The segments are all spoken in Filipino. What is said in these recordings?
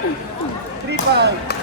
3-5.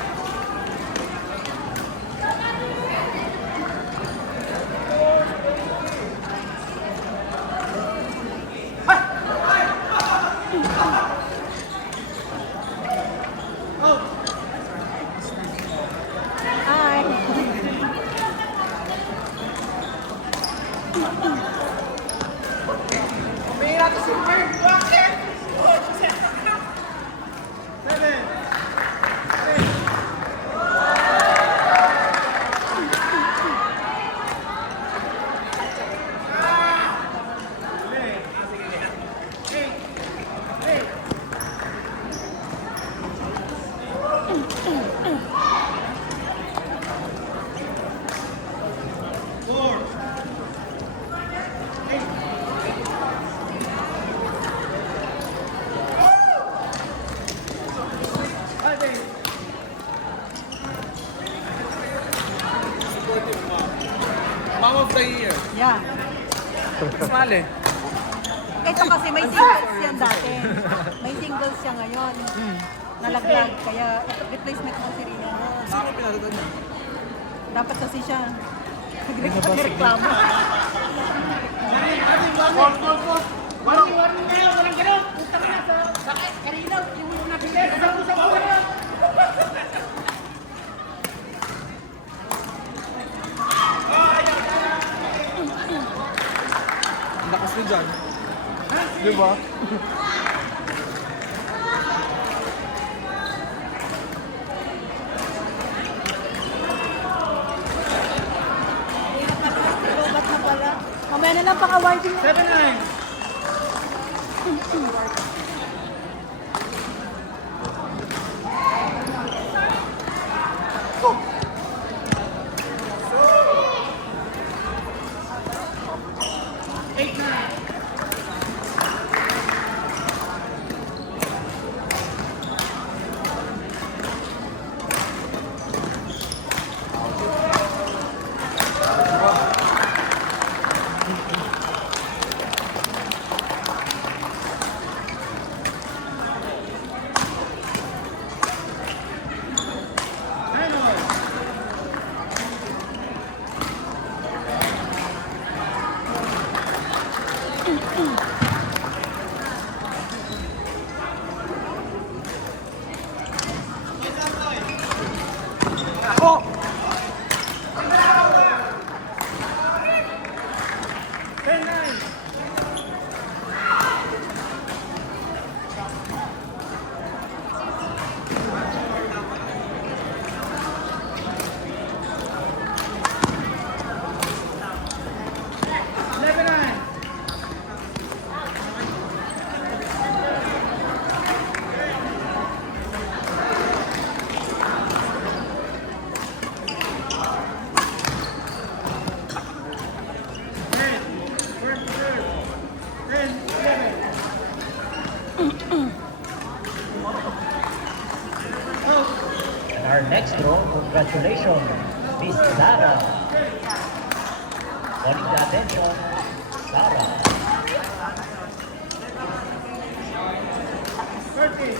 Mom of the year. Yeah. Smile. Ito kasi may singles yan dati. May singles siya ngayon. Nalaglag. Kaya replacement ng Serena. Sino pinagod niya? Dapat kasi siya. Nagreklamo. Warning kayo, walang ganun. Punta ka na sa kanina. Yung nabigay, sa bawal. Ang lakas ni John. Di ba? Ba't na pala? Mamaya na lang pang-awarding. 7-9. Oh! 10-9. Our next draw, congratulations, Miss Sarah. Calling the attention, Sarah. 30.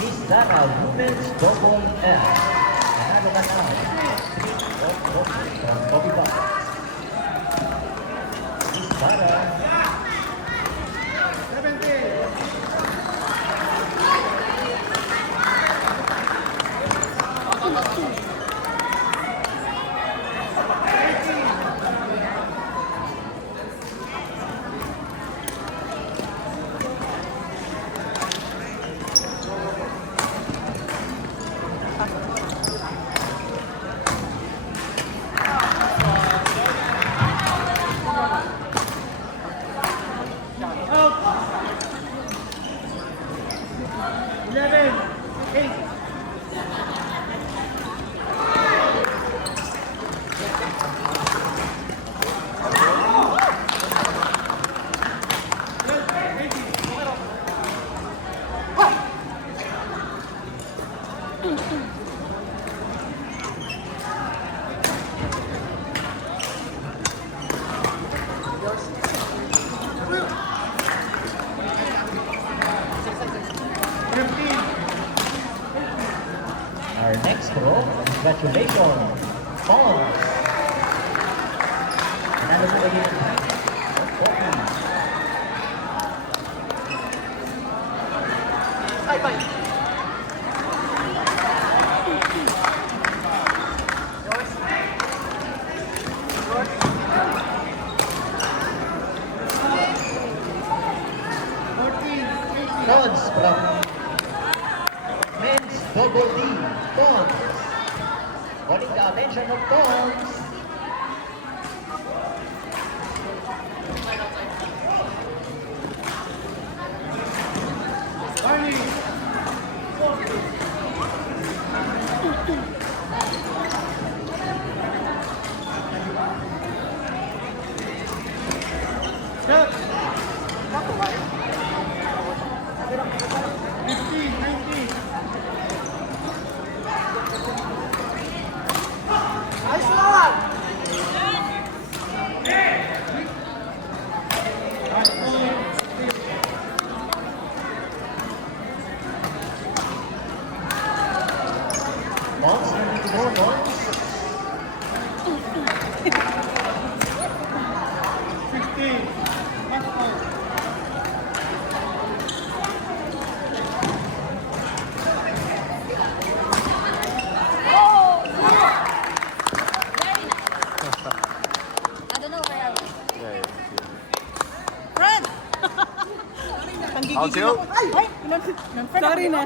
Miss Sarah, Women's Double F. Nanalo ka na. From Kobe Box. Miss Sarah. 70. Congratulations, Pons. Nanalo po kayo ng trophy. Pons from men's double D. Pons. Calling the attention of Pons. Set. 15, 19. Nice one. Pons, nandito mo, Pons. 16. Match point. I don't know where I was. Friend! I'll chill. Ay! Sorry na.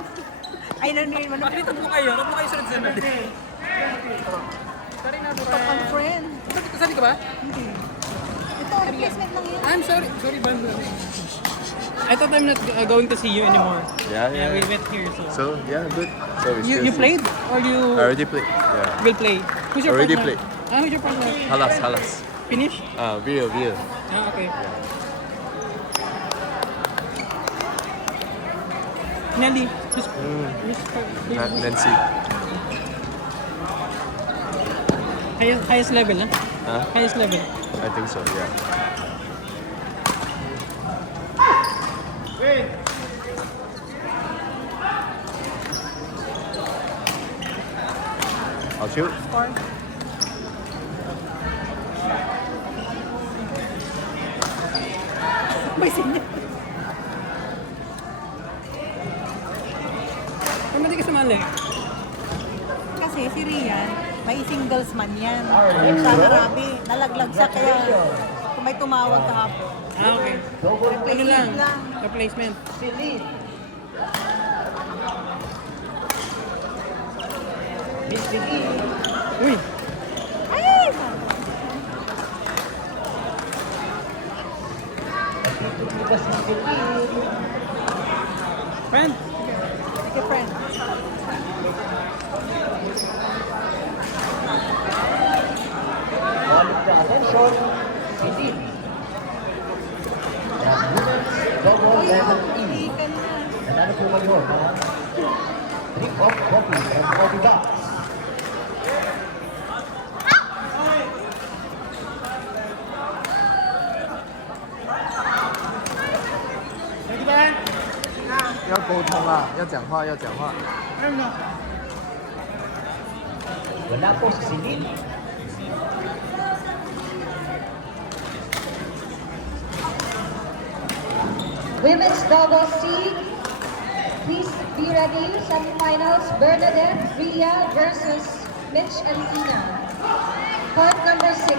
Ay, nanunin mo na. Dito po kayo. Huwag mo kayo sunod-sunod. Sorry na, Ito pang friend. Kasali ka ba? Hindi. Ito, replacement lang yan. I'm sorry. Sorry, Ban. I thought I'm not going to see you anymore. Yeah, Yeah, we yeah. met here, so. So yeah, good. So it's You good. played? Or you I already played. Yeah. will play? Who's your Already partner? played. Who's your partner? Halas. Finish? Real. Ah, okay. Nelly, who's Not Nancy. highest level, huh? Huh? Highest level. I think so. Yeah. Wait. I'll shoot. Score. May sinya. Kung di ka sumali? Kasi si Rian, may singles man yan. Sa Arabi, nalaglag siya kaya kung may tumawag kahapon. Ah, okay. Ano lang? Replacement. Celine. Miss Vicky. Uy! Ay! Dito po si Vicky. Friend! Sige, friend. Calling the attention, Celine. That's women's double Ay, level E. hindi ka na. Nanalo po kayo ng drink of coffee from Coffee Box. Ready, Ben? 要沟通啊，要讲话，要讲话。 Ayun na. Wala po si Celine. Women's double C, please be ready. Semifinals, Bernadette Ria versus Mitch and Tina. Court number 6.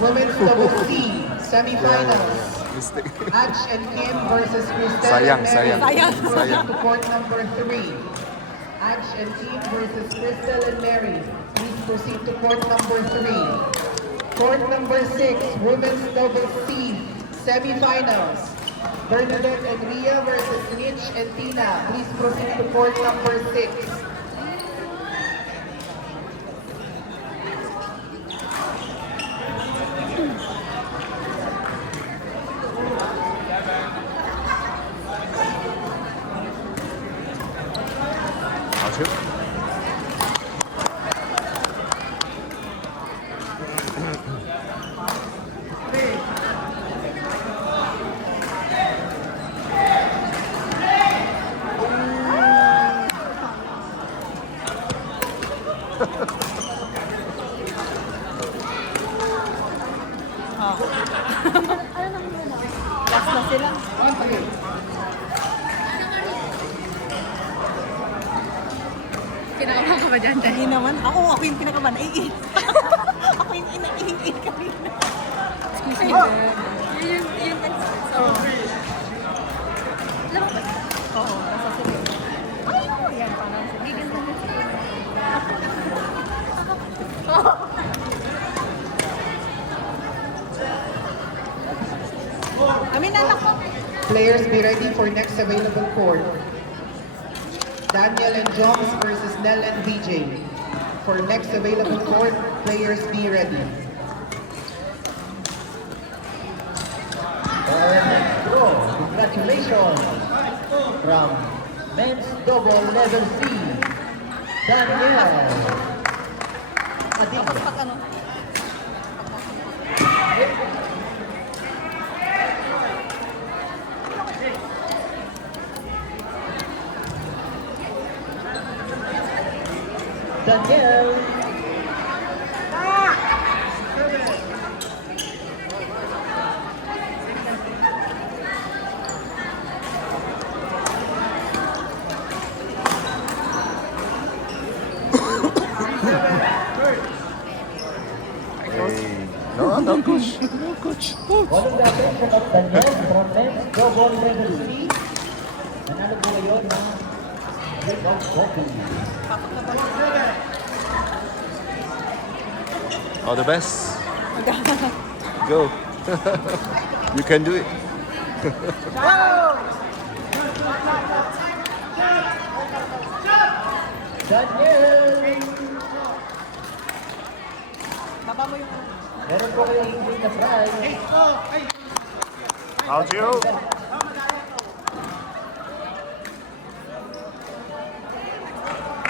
Women's double C, semifinals. Mistake. Hatch and Kim versus Crystal Sayang, and Mary. sayang. Please proceed Sayang. to court number 3. Hatch and Kim versus Crystal and Mary. Please proceed to court number 3. Court number 6, women's double C, semifinals. Bernadette and Ria versus Mitch and Tina. Please proceed to court number 6. I'll shoot. Oh. Last na sila. Kinakabahan ka ba dyan, Hindi naman. Ako yung pinakaman. Ay, ako yung inaingin kanina. Yun, Oo, nasa sila. Ay, oo, yan. Parang sila. giganda na sila. Kami na lang. Players be ready for next available court. Daniel and Joms versus Nell and VJ. For next available court, players be ready. Our next draw, congratulations from men's double level C, Daniel Adigo. Tapos pag ano, Daniel Hey. No, no, coach. No, coach. Coach. Congratulations of Daniel from men's double level C. Nanalo po ngayon ng Red Dog Coffee. All the best. Go. You can do it. Daniel! baba mo yung Meron po kayong increase na prize. How'd you?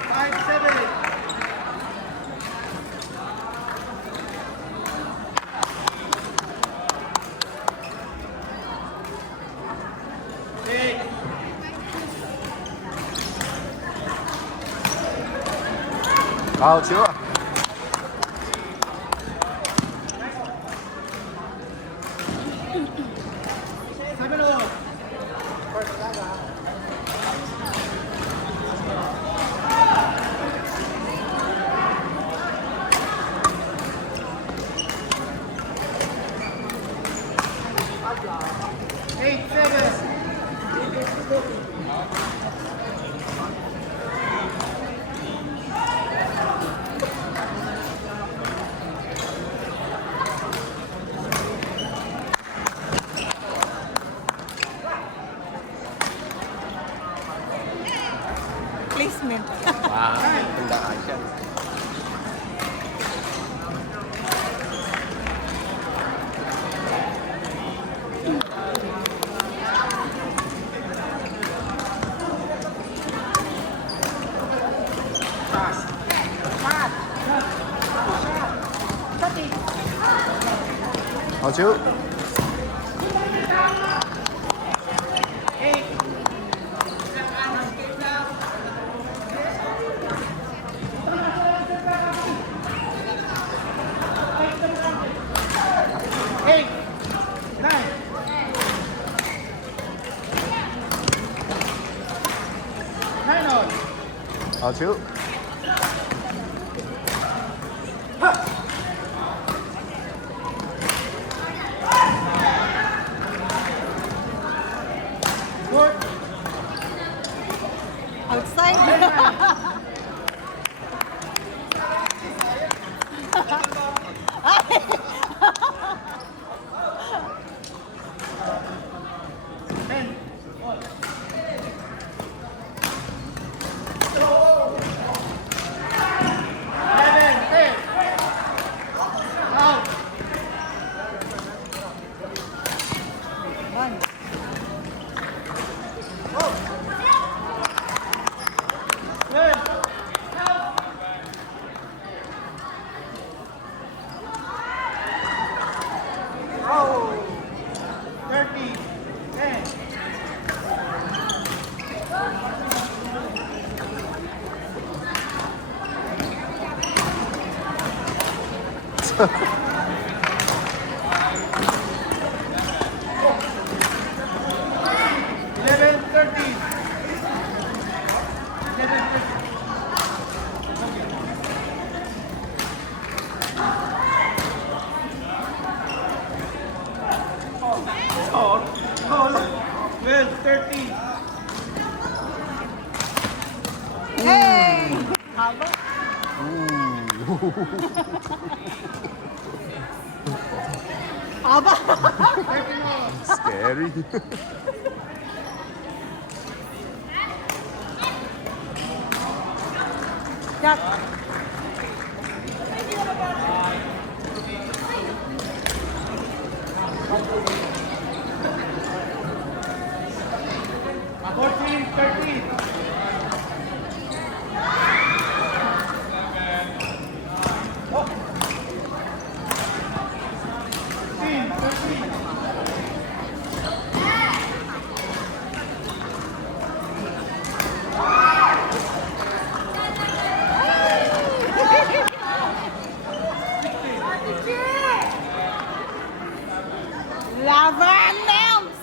Five, seven. Eight. How'd you? Seven all. Eight, seven. placement. Wow. Ganda ka siya. How'd you? Eight. Nine. Nine all. How'd you? Court. Outside. Ten. Eleven. Eight. Out. One. Eleven, 13. 11, 13. Goal. 12, 13. Hey! Haba. Haba. Scary. Jack. Fourteen, 13. Lava Lamps!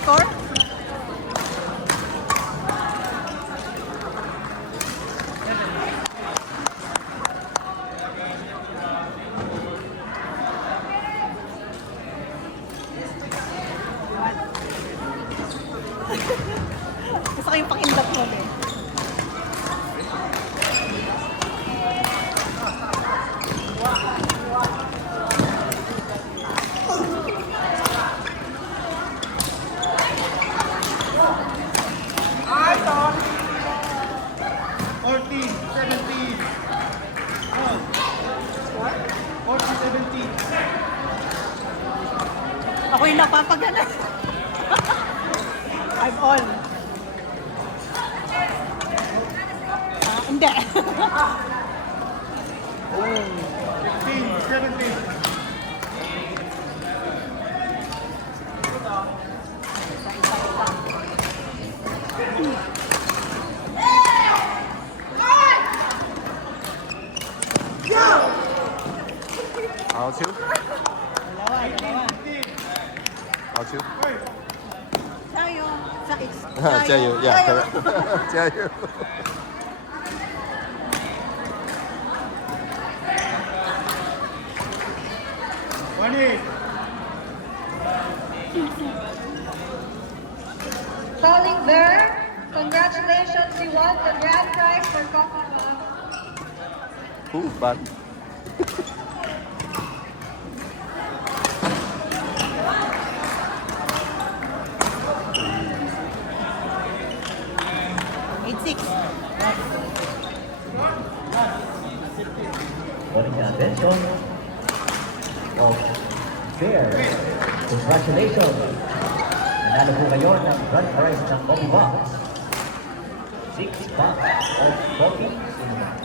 Score? Gusto ko yung pakindap mo, eh. Fourteen, 17. Oh. 14, 17. Ako yung napapagana. I'm all. Hindi. 16, 17. Out you? Dalawa. Out you? Sayo. Chayo. Yeah, correct. Chayo. One eight. Falling Bear, congratulations, you won the grand prize for Coffee Club. Ooh, bad. Calling the attention of Bear. Congratulations! Nanalo po kayo ng grand prize ng coffee box. 6 packs of coffee in one.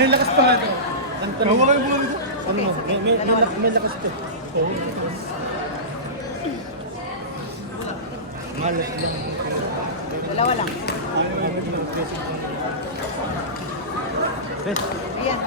May lakas pa nga ito. Wala yung bulo nito. Ano mo? May lakas ito. Malas lang. Wala. Best. Ayan.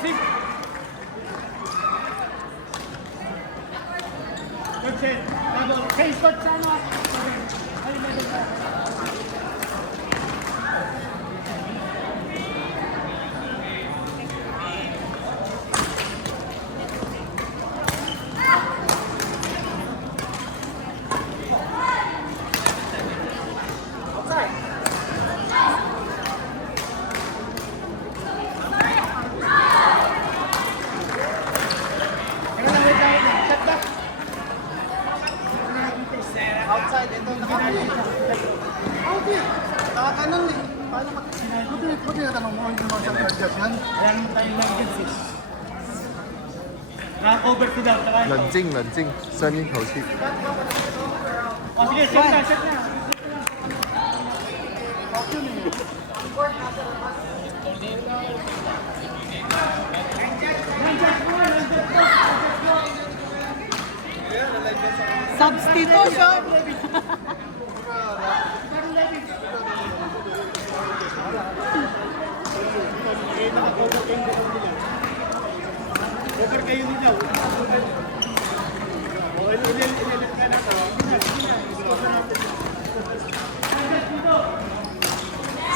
receive. Good set. Double. Change court sa ano. Ay, medyo na. Teka lang, wait lang. Shut back. Outside. Ito. Nakakanon eh. Paano Buti na tanong mo. Hindi mo sa adjust yan. Ayan mo tayong langgits eh. Naka-cover to daw. 冷静，冷静，深一口气。 O sige, shut na, shut na. Substitution! Cover kayo nila.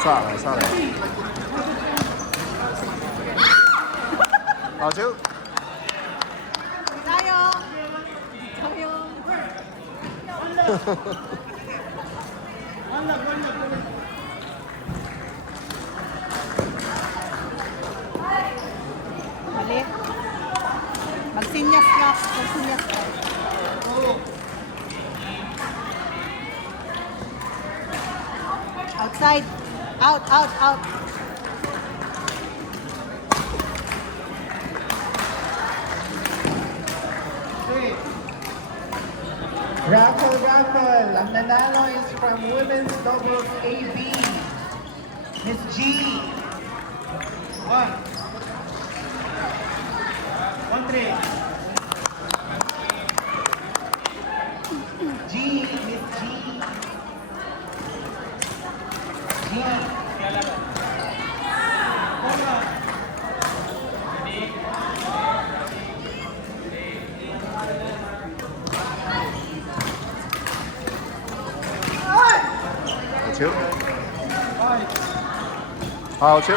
上来，好球！ Tayo! Tayo! Mali. Magsinyas ka. Magsinyas ka. Outside. Out, out, out. Raffle. Ang nanalo is from women's doubles AB. Miss G. 1, 3. G. Miss G. G.好球！好球！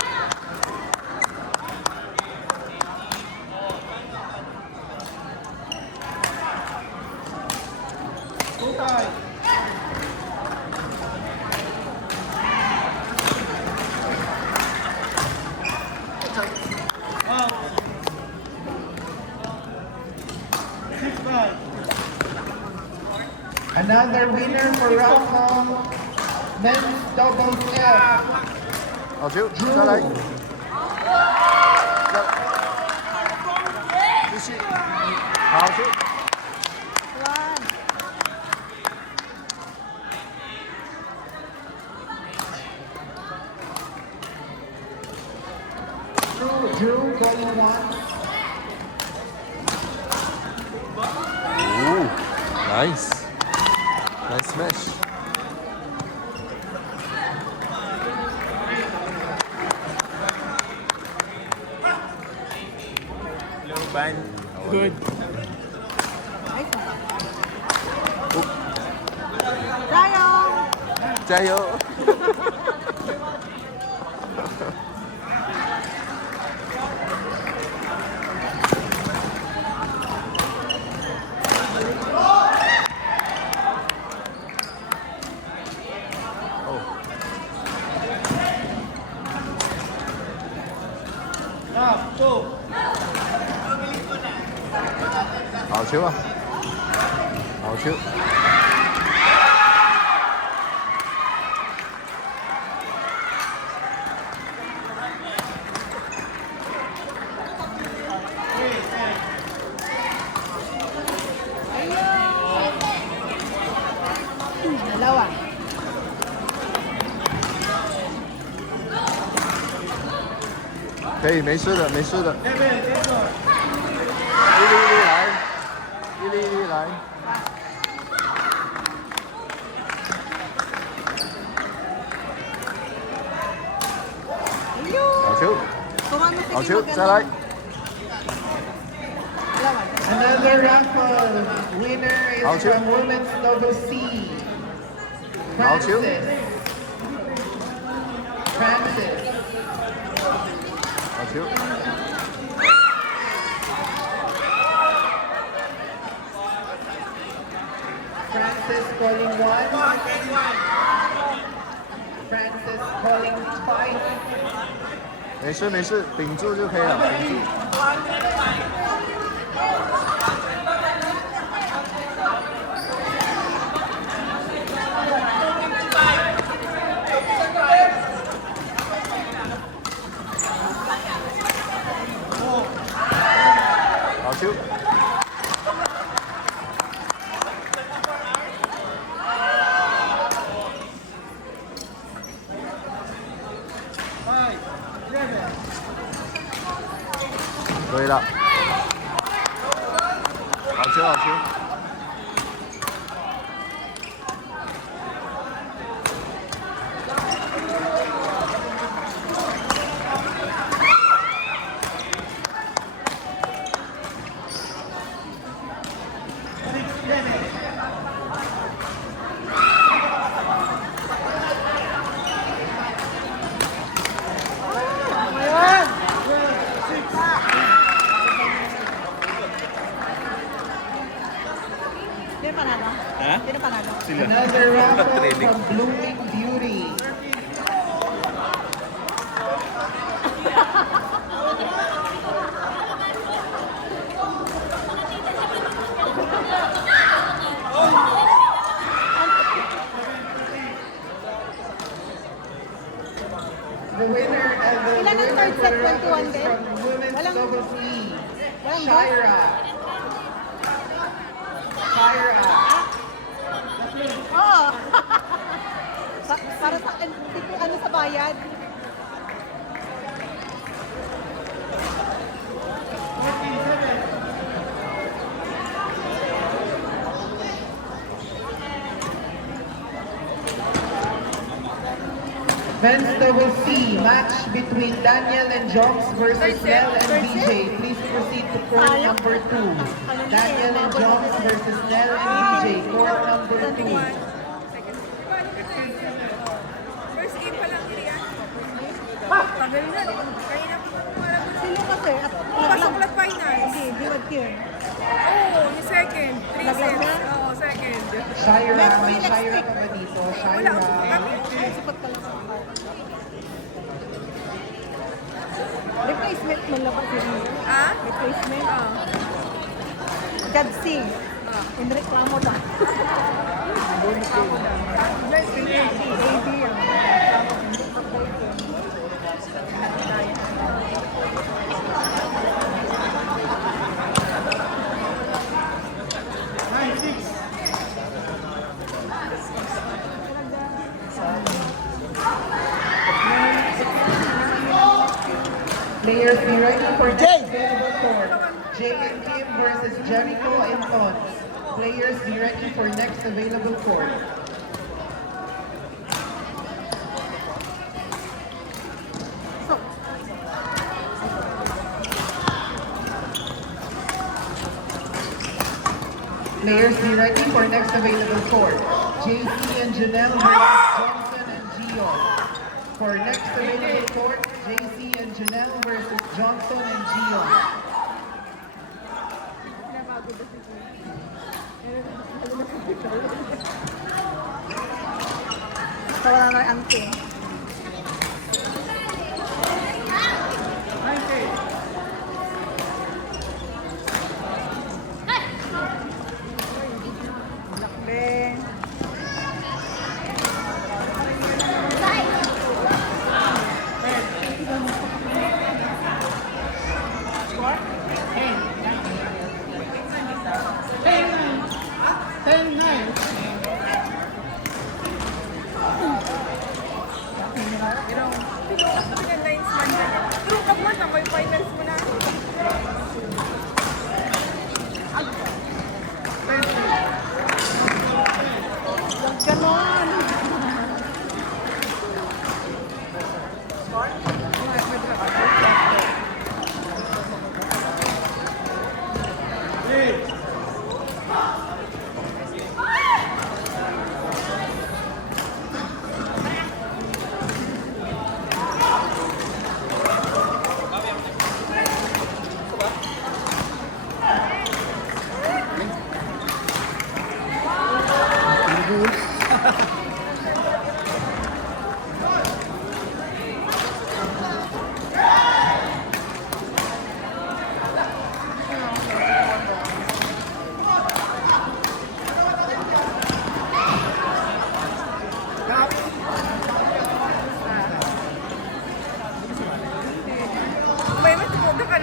Another winner for Raffle. Men's doubles F. 好球，再来，继续，好球， One. Drew going one. Ooh, nice, nice smash. Good. Nice. Tayo! 加油！ 好球啊！好球！ Dalawa.可以，没事的，没事的。一粒一粒来，一粒一粒来。 Ayun! 好球， Tuwan mo sige 好球， mag-ano. 再来。Another raffle winner is How's you? from Women's Double C. How's you? Francis. Thank you. Francis calling one. Francis calling twice. 没事没事，顶住就可以了，顶住。好球！可以了，好球好球！Sino panalo? Ha? Sino panalo? Sila. Another raffle from Blooming Beauty. The winner and the Ilan ang winner third for set? the raffle 21 is din? from Women's Walang- Doubles E. walang Shira. Shira. Oo. Para sa ano sa bayad? Men's Double C match between Daniel and Joms versus Nell and BJ. Please proceed to court number 2. Daniel and Joms versus Nell and BJ. Court number 2. First game pa lang nila yan. Tagal na. Kanina pa parang Sino kasi? pasok finals. Hindi, diwad yun. Oo, yung second. 3 Laglag sets. na? Oo, second. Shira, Next may week, next Shira week. ka ba dito? Wala akong Shira. Ay, sipot ka lang. Replacement mo lang ba sila? Ah? Replacement? Oo. God sing. Inreklamo na. Baby. Players be ready for next available court. Jay and Kim versus Jericho and Tons. Players be ready for next available court. Players be ready for next available court. JC and Janelle versus Johnson and Gio. For next available court, JC and Janelle versus Johnson and Gio. Wala na ang ante. Lakbe.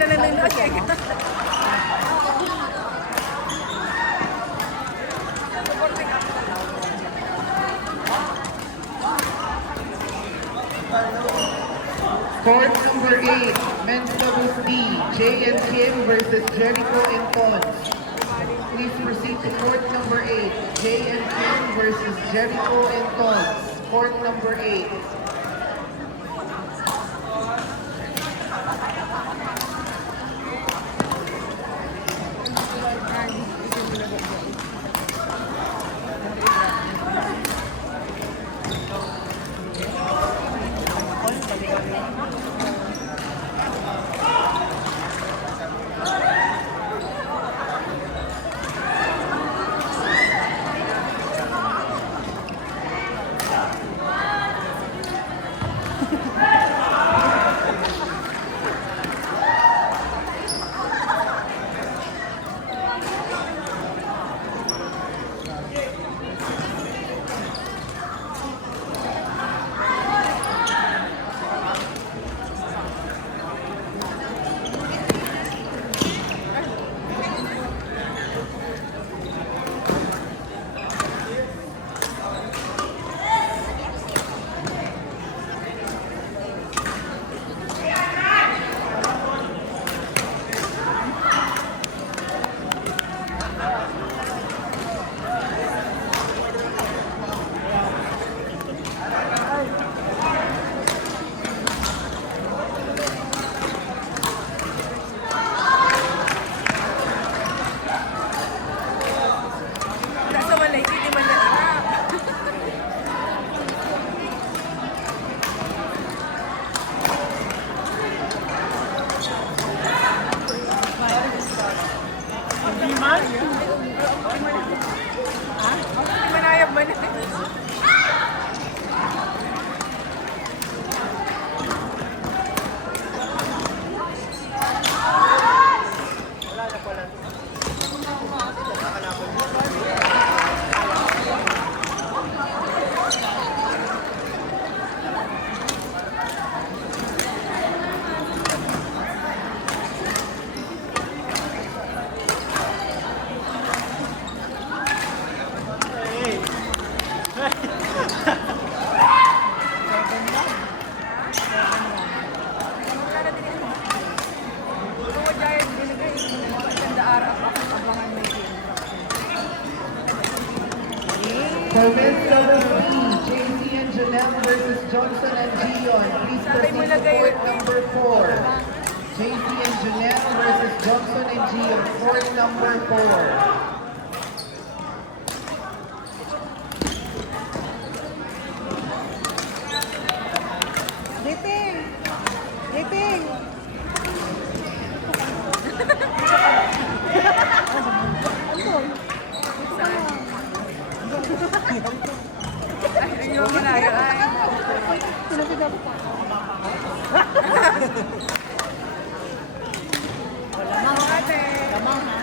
na lang din. Okay. Supporting ako. Court number 8, men's doubles D, Jay and Kim versus Jericho and Tons. Please proceed to court number 8, Jay and Kim versus Jericho and Tons. Court number 8. Nasa malay, hindi man yan. Hindi man. Hindi manayab man. Magkano din yan? Kung Giant binigay, maganda araw ako. Abangan mo yung For men's doubles D, JC and Janelle versus Johnson and Gion. Please Sabay mo proceed to lagay court yun. number 4. JC and Janelle versus Johnson and Gion. Court number 4. Dating! Dating! Ay, hindi mo manayab. Ay. Tinapid ako. Ate. Lamang ha.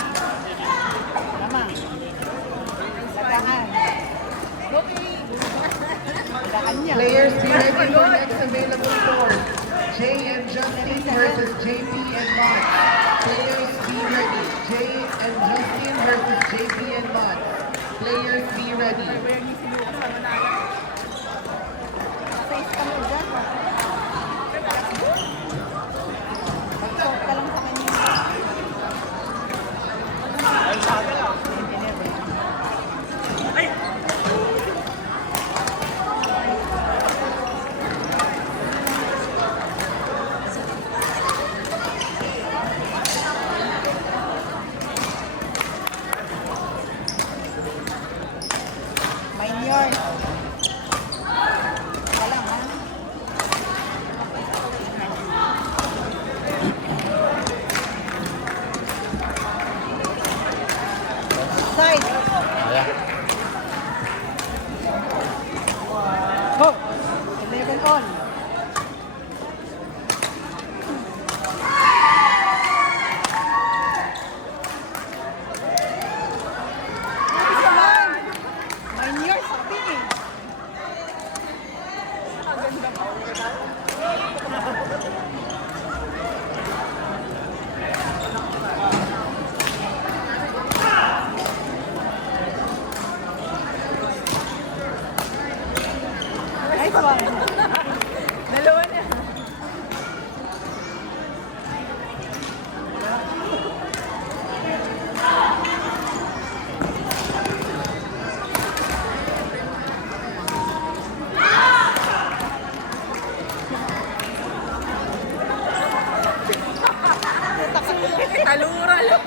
Talura lang.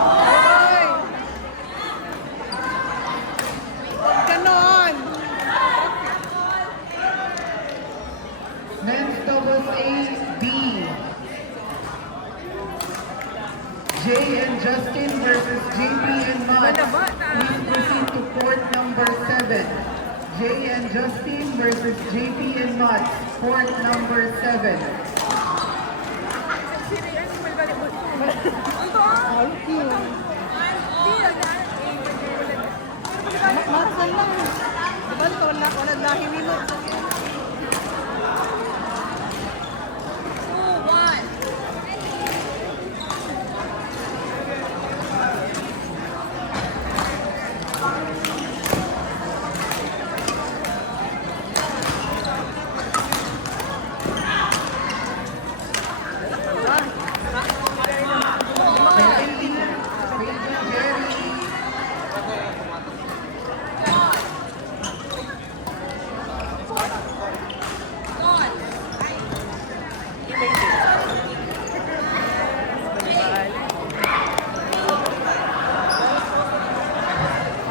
Hoy! Huwag ganon! Men's doubles A, B. Jay and Justin versus JP and Matt. Please proceed to court number 7. Jay and Justin versus JP and Matt. Court number 7. Si Rian, malbalik mo. Ito ah. Thank you. Hindi lang na. Masal lang. Diba ito? Wala dahil minut. 2-1.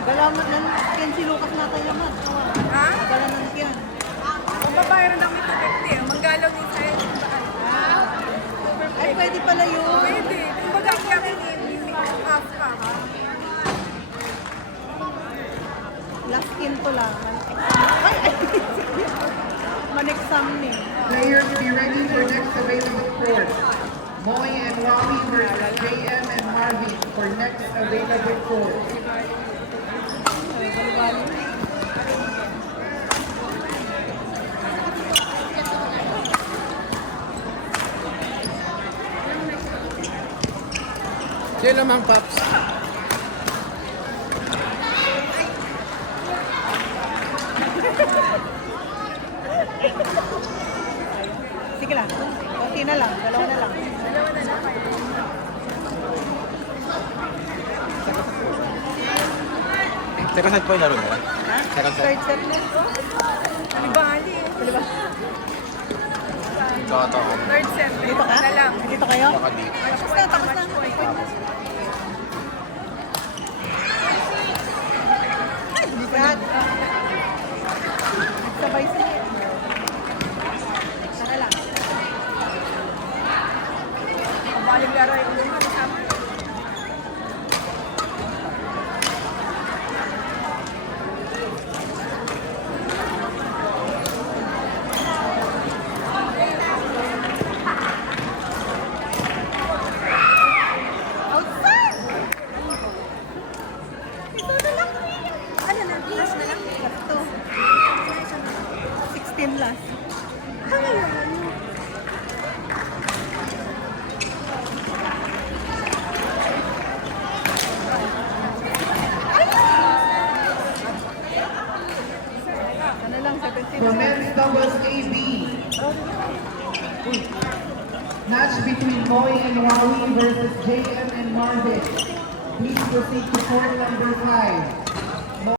Galaman lang. Ken si Lucas natin naman. Ha? Galaman yan. Ang babayaran ng 250. Ang manggalaw ni Sayo. Ay, pwede pala yun. Pwede. Kumbaga, kaya half ka. Last skin to lang. Ay, ay. Man-exam ni. Players be ready for next available court. Moy and Wally versus JM and Marvin for next available court. Siya lamang, Paps. Sige lang. Konti na lang. Dalawa na lang. Second set po yung laro nila. Ha? Second set. Third set na. Libali eh. Diba? Ito ito. Third set. Dito ka? Na lang. Dito kayo? Baka di. Tapos na, tapos na. Brad. Nagsabay sila. Sana lang. Balik laro yung luma. Kasama. Outside! Ito na lang. Ano na? Last na lang? Ito. 16 last. Ano lang, 17 For men's doubles AB. Match between Moy and Wally versus JM and Marvin. Please proceed to court number 5.